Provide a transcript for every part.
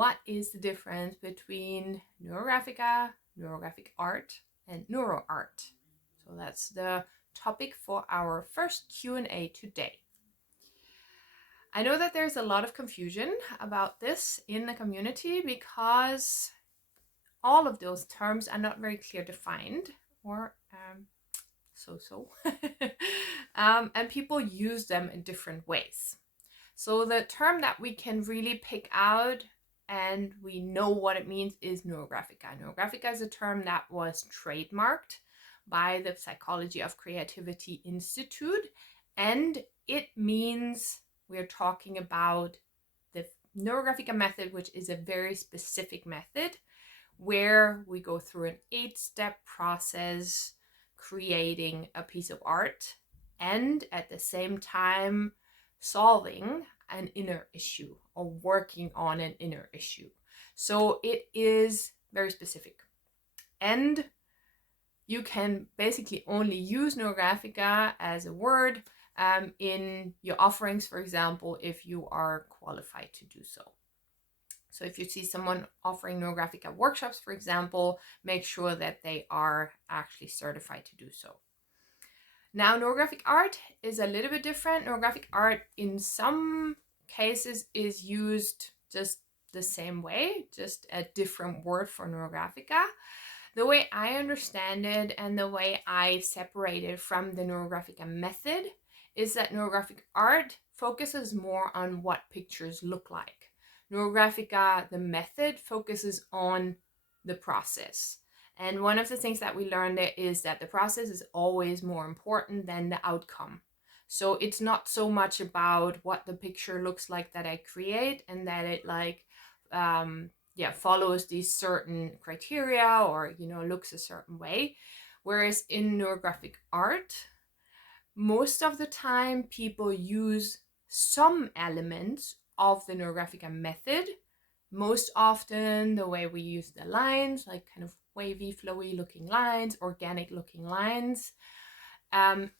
What is the difference between Neurographica, Neurographic Art, and NeuroArt? So that's the topic for our first Q&A today. I know that there's a lot of confusion about this in the community because all of those terms are not very clear defined, or and people use them in different ways. So the term that we can really pick out and we know what it means is Neurographica. Neurographica is a term that was trademarked by the Psychology of Creativity Institute, and it means we're talking about the Neurographica method, which is a very specific method where we go through an 8-step process creating a piece of art and at the same time solving an inner issue or working on an inner issue. So it is very specific. And you can basically only use Neurographica as a word in your offerings, for example, if you are qualified to do so. So if you see someone offering Neurographica workshops, for example, make sure that they are actually certified to do so. Now, Neurographic Art is a little bit different. Neurographic Art in some cases is used just the same way, just a different word for Neurographica. The way I understand it and the way I separate it from the Neurographica method is that Neurographic Art focuses more on what pictures look like. Neurographica, the method, focuses on the process. And one of the things that we learned is that the process is always more important than the outcome. So it's not so much about what the picture looks like that I create and that it follows these certain criteria or, looks a certain way. Whereas in Neurographic Art, most of the time people use some elements of the Neurographica method. Most often the way we use the lines, like kind of wavy, flowy looking lines, organic looking lines, and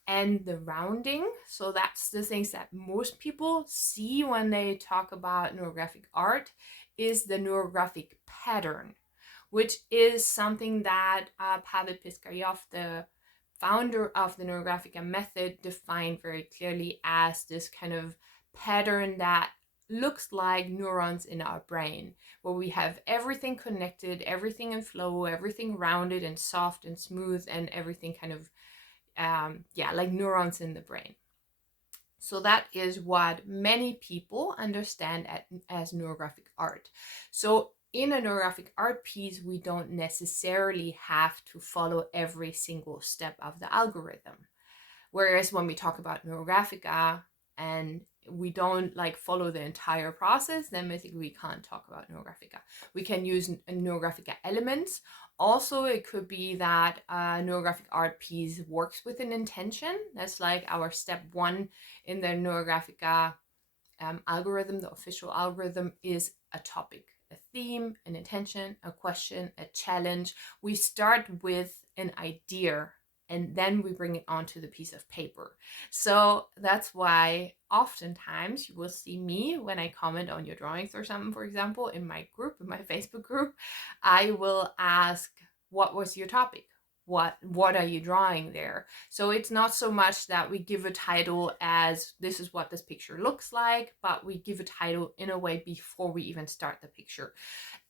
the rounding. So that's the things that most people see when they talk about Neurographic Art, is the neurographic pattern, which is something that Pavel Piskaryov, the founder of the Neurographica method, defined very clearly as this kind of pattern that looks like neurons in our brain, where we have everything connected, everything in flow, everything rounded and soft and smooth, and everything kind of, like neurons in the brain. So that is what many people understand as neurographic art. So in a neurographic art piece, we don't necessarily have to follow every single step of the algorithm. Whereas when we talk about Neurographica and we don't follow the entire process, then basically we can't talk about Neurographica. We can use Neurographica elements. Also, it could be that a neurographic art piece works with an intention. That's like our step 1 in the Neurographica algorithm. The official algorithm is a topic, a theme, an intention, a question, a challenge. We start with an idea and then we bring it onto the piece of paper. So that's why oftentimes you will see me when I comment on your drawings or something, for example, in my group, in my Facebook group, I will ask, what was your topic? What are you drawing there? So it's not so much that we give a title as this is what this picture looks like, but we give a title in a way before we even start the picture.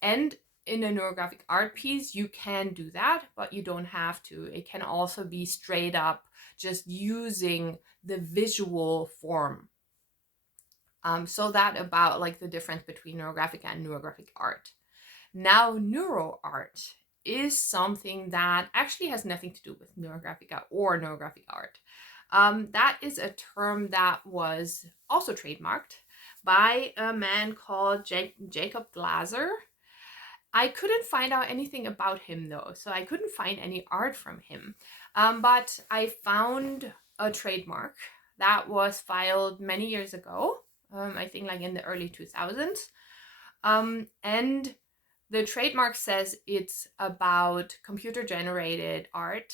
And in a neurographic art piece, you can do that, but you don't have to. It can also be straight up just using the visual form. So that about the difference between Neurographica and neurographic art. Now, NeuroArt is something that actually has nothing to do with Neurographica or neurographic art. That is a term that was also trademarked by a man called Jacob Glaser. I couldn't find out anything about him though, so I couldn't find any art from him. But I found a trademark that was filed many years ago, I think in the early 2000s. And the trademark says it's about computer-generated art,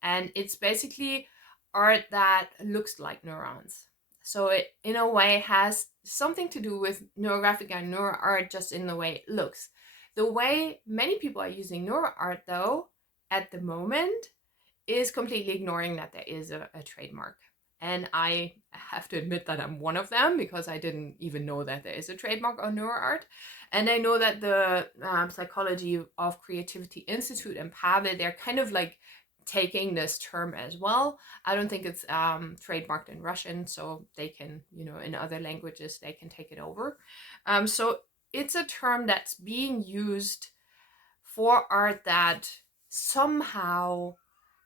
and it's basically art that looks like neurons. So it, in a way, has something to do with Neurographica and NeuroArt just in the way it looks. The way many people are using NeuroArt, though, at the moment, is completely ignoring that there is a trademark. And I have to admit that I'm one of them, because I didn't even know that there is a trademark on NeuroArt. And I know that the Psychology of Creativity Institute and Pavel, they're kind of like taking this term as well. I don't think it's trademarked in Russian, so they can, in other languages, they can take it over. So it's a term that's being used for art that somehow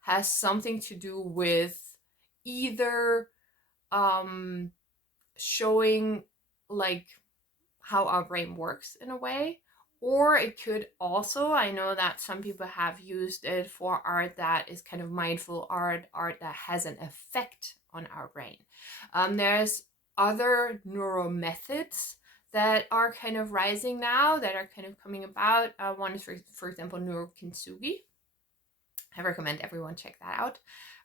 has something to do with either showing like how our brain works in a way, or it could also, I know that some people have used it for art that is kind of mindful art, art that has an effect on our brain. There's other neuro methods that are kind of rising now, that are kind of coming about. One is, for example, neurokintsugi. I recommend everyone check that out.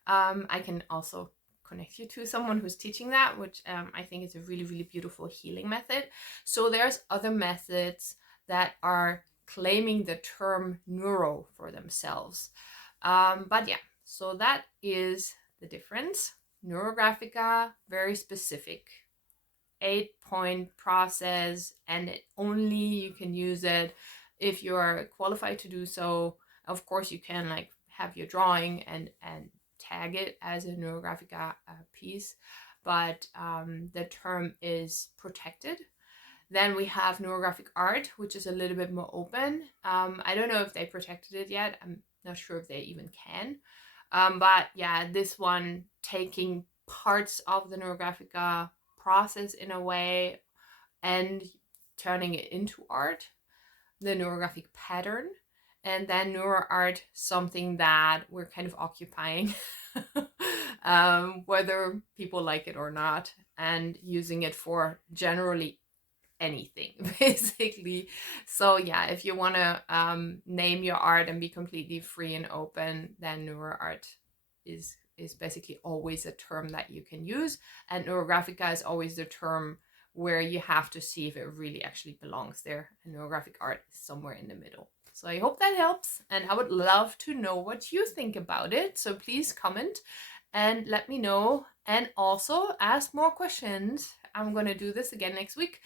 I can also connect you to someone who's teaching that, which I think is a really, really beautiful healing method. So there's other methods that are claiming the term neuro for themselves. But yeah, so that is the difference. Neurographica, very specific, 8-point process, and only you can use it if you are qualified to do so. Of course, you can like have your drawing and tag it as a Neurographica piece, but the term is protected. Then we have Neurographic Art, which is a little bit more open. I don't know if they protected it yet. I'm not sure if they even can. But yeah, this one taking parts of the Neurographica process in a way and turning it into art, the neurographic pattern, and then NeuroArt, something that we're kind of occupying, whether people like it or not, and using it for generally anything, basically. So yeah, if you want to name your art and be completely free and open, then NeuroArt is basically always a term that you can use, and Neurographica is always the term where you have to see if it really actually belongs there, and Neurographic Art is somewhere in the middle. So I hope that helps, and I would love to know what you think about it. So please comment and let me know, and also ask more questions. I'm going to do this again next week.